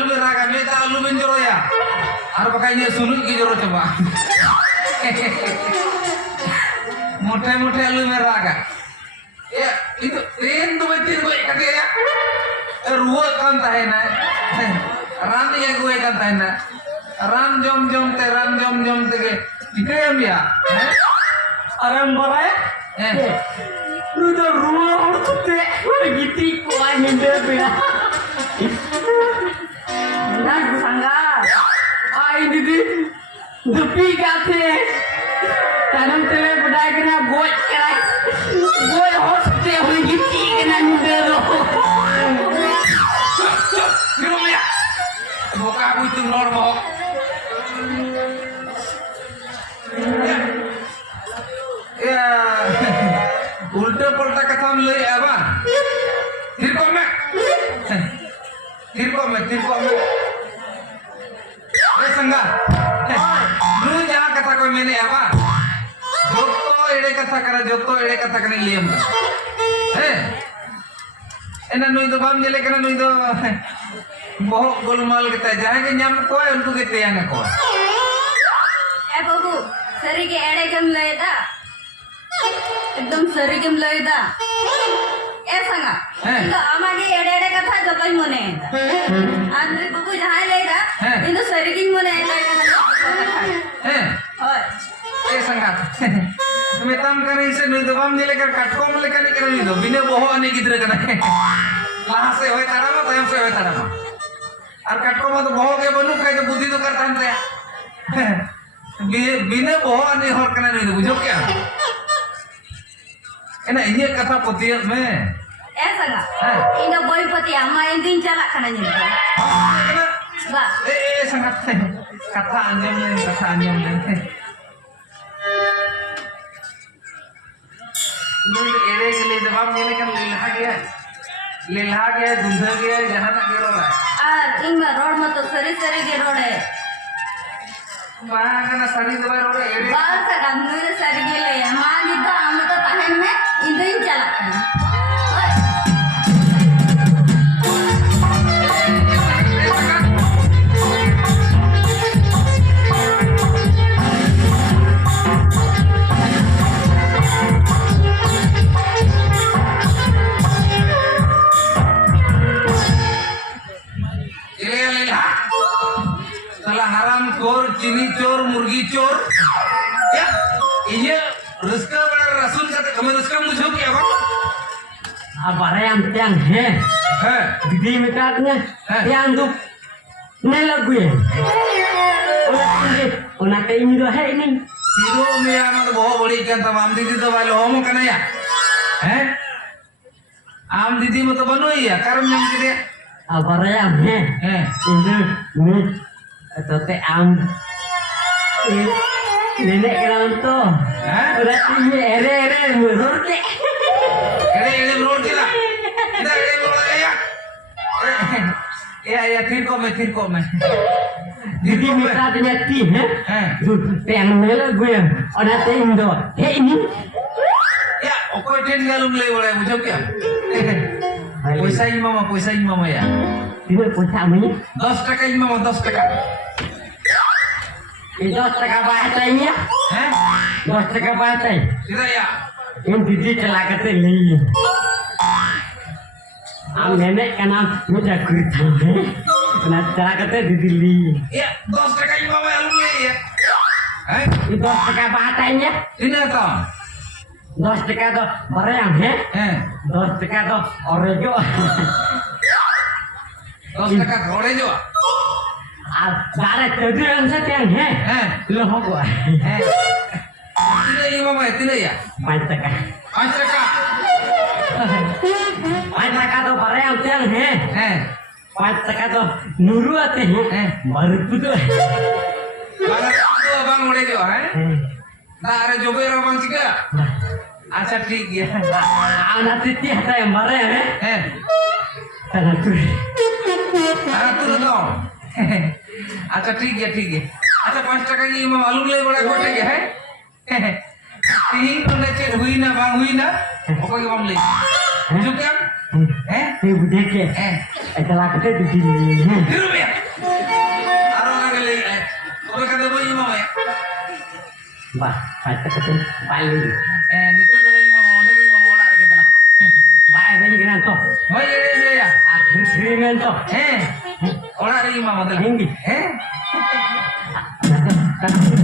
आलू में रागा मैं तो आलू में जोरो या और बकाइए सुनु की जोरो चबा मोटे मोटे आलू में रागा ये itu ट्रेन तो बच्चे को कटे या रुआ kan tahe na ran ya gue kan tahe na ran jom te ke dikayam ya Aram boleh? Lu udah rumah orang tuh teh, gitu kuah nyender ya. Nah, sangga, ini di depi kate, tanam tele bedai kena goy kerai, goy hoste oleh gitu kena nyender loh. Minum ya, muka aku itu normal. Ya, उल्टे पलटा कथा में ले आवा फिर को मैं ये संगा तू जहाँ कथा को मैंने आवा जो तो एड़े कथा करने लिए हम है एना नुई तो बाम जले करना नुई तो बहुत गोलमाल कहता है जहाँ के नाम को है उनको कहते हैं ना को ए बाबू सरी के एड़े कम लेता एकदम सरी कम लेता ए संगा तो आमागे एड़े एड़े कथा जतई मने आंद्रे बाबू जहां लेता इनो सरी किन मने हैं होय ए संगा मेताम करे इसे नुई तो बाम जले कर काटकोम लेकर नहीं करे दो बिना बोहो अने गिद्रे कना लाहा से होय तारामा तयम से होय तारामा और काटकोम तो बोहो के बनु कई तो बुद्धि तो करता है बिना बोहो अने होर कना नहीं तो बुझो क्या एना इये कथा पतिया में ए संगा इनो बोई पति अम्मा इन दिन चला कना नि बा ए संगा कथा अंजम ले नुई एड़े के लिए दबाव मिले कर लेला गया दूधा गया जहां तक गिरो रहा और इन में रोड में तो सरी के रोड है वहां का सरी दबा रोड एड़े बाल से गंदू ने सरी के लिए मां जिद्दा हम तो तहन में इन दिन चला करना चीनी चोर मुर्गी चोर या ये रुस्का बड़ा रसूल का हमें रुस्का मुझे क्या हो अब yang tiang he, di mikatnya tiang tuh nelak gue. Unak ini doh he ini. Tiro में यार तो बहुत बड़ी क्या तमाम दीदी तो वाले होमो करना या, हैं? आम दीदी में तो बनो ही या, कर्म नहीं किया. अब yang he, ini तोते आम nenek kenalan tuh berarti ere murur ke ere road के ला इधर ere रोड ya फिर को मैं didi minta ternyati tuh pengen melo gue orang teh Indo ini ya oke ten galum le boleh muncul क्या पैसा ही मामा ya ini पैसा amanya 10 टका ही मामा 10 टका ini 10 टका bahasanya 10 टका bahasa tidak ya ini didi celaka li am nenek kana muda kuritang kena celaka didi li ya 10 टका ही मामा alum le ya ini 10 टका bahasanya ini apa 10 टका तो barang 10 टका तो orejo 10 टका घोड़े जो Bare teduran setiang lo gua. Tidak ya mama tidak ya. 5 टका. 5 टका. 5 टका तो bare yang tiang 5 टका तो nuru ate baru tuh. Mana tu abang mulai jo Nah ada jogo yang abang juga. अच्छा ठीक है. Anak titi ada yang bare Tanah tuh. Tanah tuh dong. अच्छा ठीक है अच्छा 5 टका की मालूम ले बड़ा कोटे के है तीन तो नेचे हुई ना बांग हुई ना ओको के बम ले जो क्या Ini budek ya. Itulah kita di sini. Tiru ya. Aro kagale. Oke kata boy imam ya. Bah, kita ketemu paling. Nito boy imam, udah imam olah gitu lah. Bah, ini kena toh. Boy ini ya. Akhir keringan toh. Olah imam adalah. Ini. Eh. Tapi